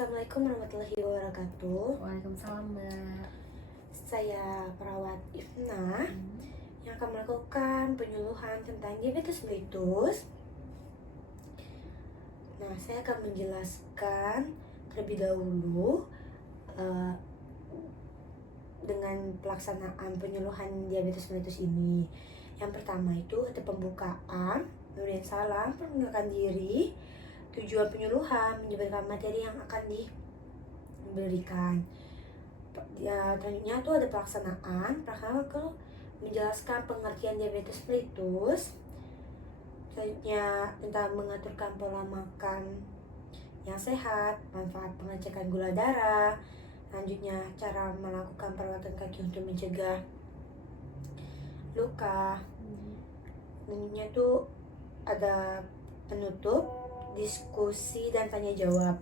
Assalamualaikum warahmatullahi wabarakatuh. Waalaikumsalam, Mbak. Saya perawat Ifna yang akan melakukan penyuluhan tentang diabetes mellitus. Nah, saya akan menjelaskan terlebih dahulu dengan pelaksanaan penyuluhan diabetes mellitus ini. Yang pertama itu ada pembukaan, kemudian salam, perkenalkan diri, tujuan penyuluhan, menjabarkan materi yang akan diberikan. Ya, selanjutnya itu ada pelaksanaan ke menjelaskan pengertian diabetes mellitus. Selanjutnya tentang mengaturkan pola makan yang sehat, manfaat pengecekan gula darah. Selanjutnya cara melakukan perawatan kaki untuk mencegah luka. Selanjutnya itu ada penutup, diskusi dan tanya jawab.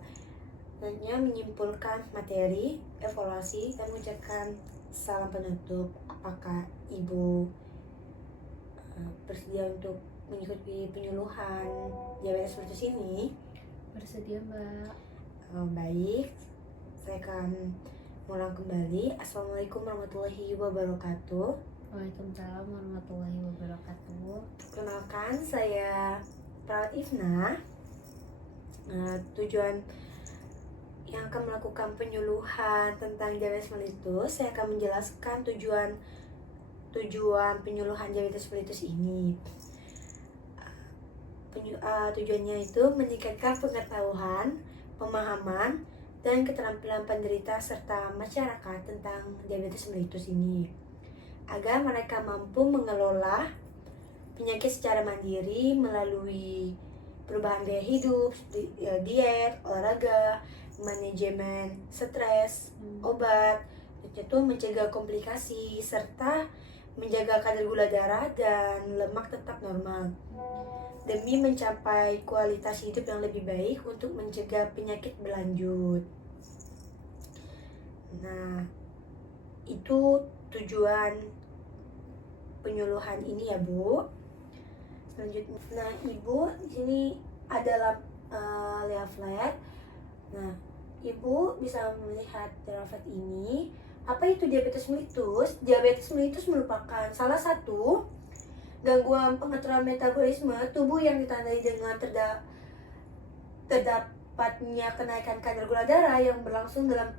Selanjutnya menyimpulkan materi, evaluasi, dan mengucapkan salam penutup. Apakah Ibu bersedia untuk mengikuti penyuluhan diabetes mellitus ini? Bersedia, Mbak. Baik, saya akan mengulang kembali. Assalamualaikum warahmatullahi wabarakatuh. Waalaikumsalam warahmatullahi wabarakatuh. Perkenalkan, saya perawat Ifna. Tujuan yang akan melakukan penyuluhan tentang diabetes mellitus, saya akan menjelaskan tujuan penyuluhan diabetes mellitus ini. Tujuannya itu meningkatkan pengetahuan, pemahaman, dan keterampilan penderita serta masyarakat tentang diabetes mellitus ini, agar mereka mampu mengelola penyakit secara mandiri melalui perubahan gaya hidup, diet, olahraga, manajemen stres, obat, itu mencegah komplikasi serta menjaga kadar gula darah dan lemak tetap normal demi mencapai kualitas hidup yang lebih baik untuk mencegah penyakit berlanjut. Nah, itu tujuan penyuluhan ini ya, Bu. Selanjutnya, nah Ibu di sini adalah leaflet. Nah, Ibu bisa melihat leaflet ini. Apa itu diabetes mellitus? Diabetes mellitus merupakan salah satu gangguan pengaturan metabolisme tubuh yang ditandai dengan terdapatnya kenaikan kadar gula darah yang berlangsung dalam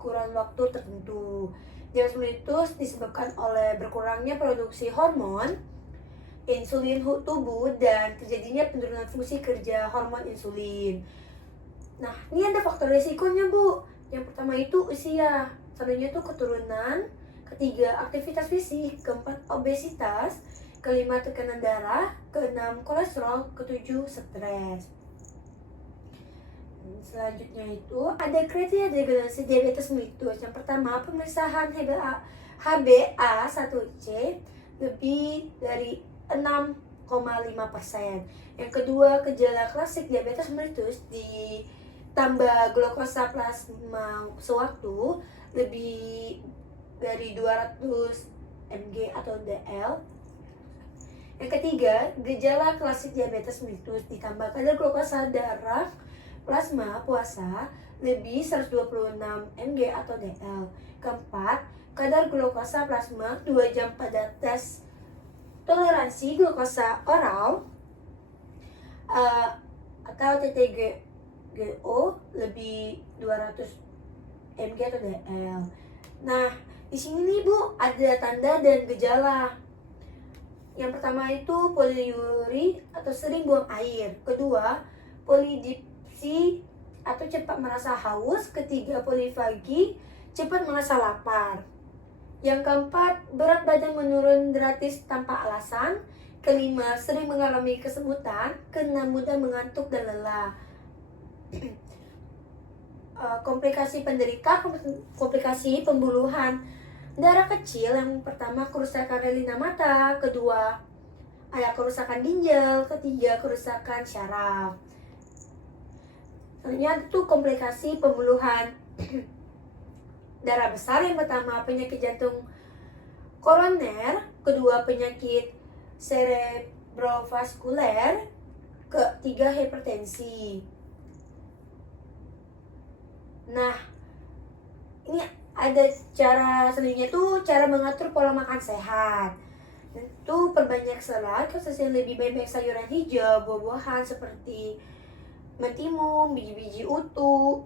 kurun waktu tertentu. Diabetes mellitus disebabkan oleh berkurangnya produksi hormon insulin tubuh dan terjadinya penurunan fungsi kerja hormon insulin. Nah, ini ada faktor resikonya, Bu. Yang pertama itu usia, selanjutnya itu keturunan, ketiga aktivitas fisik, keempat obesitas, kelima tekanan darah, keenam kolesterol, ketujuh stres. Selanjutnya itu ada kriteria diagnosis diabetes mellitus. Yang pertama, pemeriksaan HbA1c lebih dari 6,5%. Yang kedua, gejala klasik diabetes mellitus ditambah glukosa plasma sewaktu lebih dari 200 mg atau dl. Yang ketiga, gejala klasik diabetes mellitus ditambah kadar glukosa darah plasma puasa lebih 126 mg atau dl. Keempat, kadar glukosa plasma 2 jam pada tes toleransi glukosa oral atau TTGO lebih 200 mg atau dl. Nah, di sini nih Bu, ada tanda dan gejala. Yang pertama itu poliuri atau sering buang air. Kedua, polidipsi atau cepat merasa haus. Ketiga, polifagi, cepat merasa lapar. Yang keempat, berat badan menurun drastis tanpa alasan. Kelima, sering mengalami kesemutan. Keenam, mudah mengantuk dan lelah. Komplikasi penderita, komplikasi pembuluhan darah kecil. Yang pertama, kerusakan retina mata. Kedua, ada kerusakan ginjal. Ketiga, kerusakan syaraf. Selanjutnya itu komplikasi pembuluhan darah besar. Yang pertama, penyakit jantung koroner. Kedua, penyakit cerebrovaskuler. Ketiga, hipertensi. Nah, ini ada cara selanjutnya tuh cara mengatur pola makan sehat. Tentu perbanyak serat, konsumsi lebih banyak sayuran hijau, buah-buahan seperti mentimun, biji-biji utuh,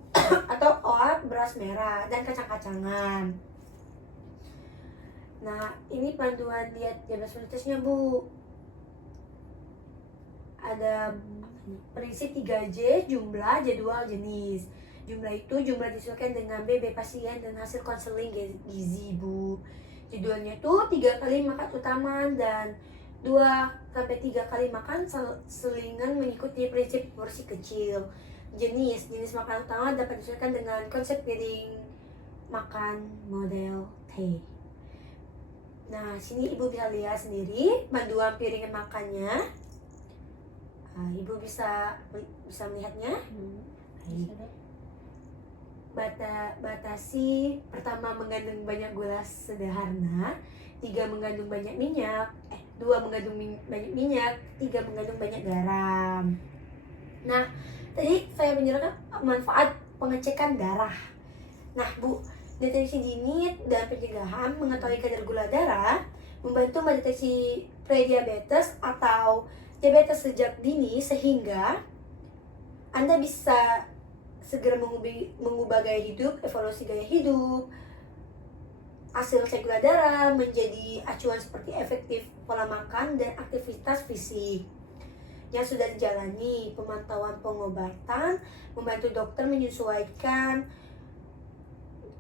atau oat, beras merah, dan kacang-kacangan. Nah, ini panduan diet diabetes mellitusnya, Bu. Ada prinsip 3J, jumlah, jadwal, jenis. Jumlah itu jumlah disesuaikan dengan BB pasien dan hasil konseling gizi, Bu. Jadwalnya itu 3 kali makan utama dan 2-3 kali makan selingan mengikuti prinsip porsi kecil. Jenis makan utama dapat disesuaikan dengan konsep piring makan model T. Nah, sini ibu bisa lihat sendiri panduan piringan makannya. Ibu bisa melihatnya. Bisa deh. Batasi pertama mengandung banyak gula sederhana, 3 mengandung banyak minyak, 2 mengandung banyak minyak, 3 mengandung banyak garam. Nah, tadi saya menjelaskan manfaat pengecekan darah. Nah, Bu, deteksi dini dan pencegahan mengetahui kadar gula darah membantu mendeteksi prediabetes atau diabetes sejak dini sehingga Anda bisa segera mengubah gaya hidup, evaluasi gaya hidup. Hasil cek gula darah menjadi acuan seperti efektif pola makan dan aktivitas fisik yang sudah dijalani. Pemantauan pengobatan membantu dokter menyesuaikan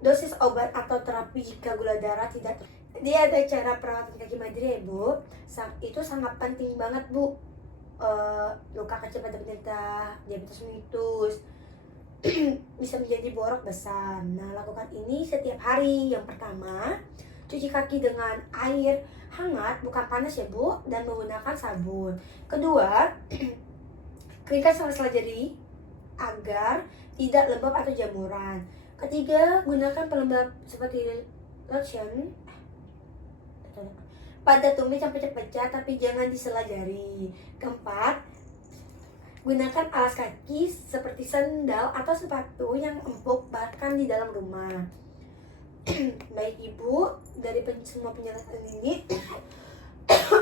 dosis obat atau terapi jika gula darah tidak Dia ada cara perawatan kaki mandiri ya, Bu. Itu sangat penting banget, Bu. Luka kecil pada penderita diabetes mellitus bisa menjadi borok besar. Nah, lakukan ini setiap hari. Yang pertama, cuci kaki dengan air hangat, bukan panas ya, Bu, dan menggunakan sabun. Kedua, keringkan sela-sela jari agar tidak lembab atau jamuran. Ketiga, gunakan pelembab seperti lotion pada tumit sampai pecah tapi jangan di sela jari. Keempat, gunakan alas kaki seperti sandal atau sepatu yang empuk bahkan di dalam rumah. Baik Ibu, dari semua penjelasan ini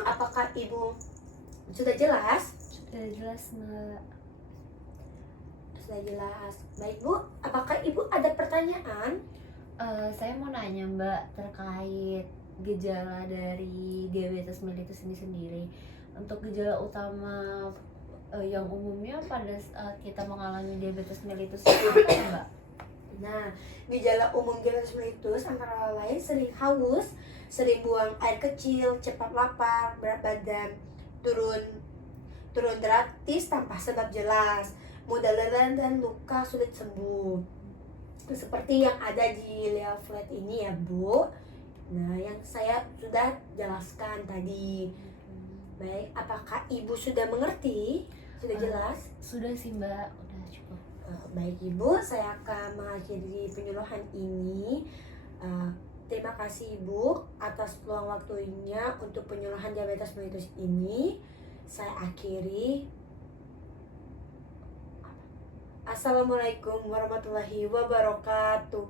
apakah Ibu sudah jelas? Sudah jelas, Mbak. Sudah jelas. Baik Bu, apakah Ibu ada pertanyaan? Saya mau nanya Mbak terkait gejala dari diabetes mellitus ini sendiri. Untuk gejala utama yang umumnya pada saat kita mengalami diabetes mellitus itu apa ya Mbak? Nah, gejala umum diabetes mellitus antara lain sering haus, sering buang air kecil, cepat lapar, berat badan turun drastis tanpa sebab jelas, mudah lelah dan luka sulit sembuh. Seperti yang ada di leaflet ini ya, Bu. Nah, yang saya sudah jelaskan tadi. Baik, apakah Ibu sudah mengerti? Sudah jelas? Sudah sih Mbak, udah cukup. Baik Ibu, saya akan mengakhiri penyuluhan ini. Terima kasih Ibu atas peluang waktunya untuk penyuluhan diabetes mellitus ini. Saya akhiri. Assalamualaikum warahmatullahi wabarakatuh.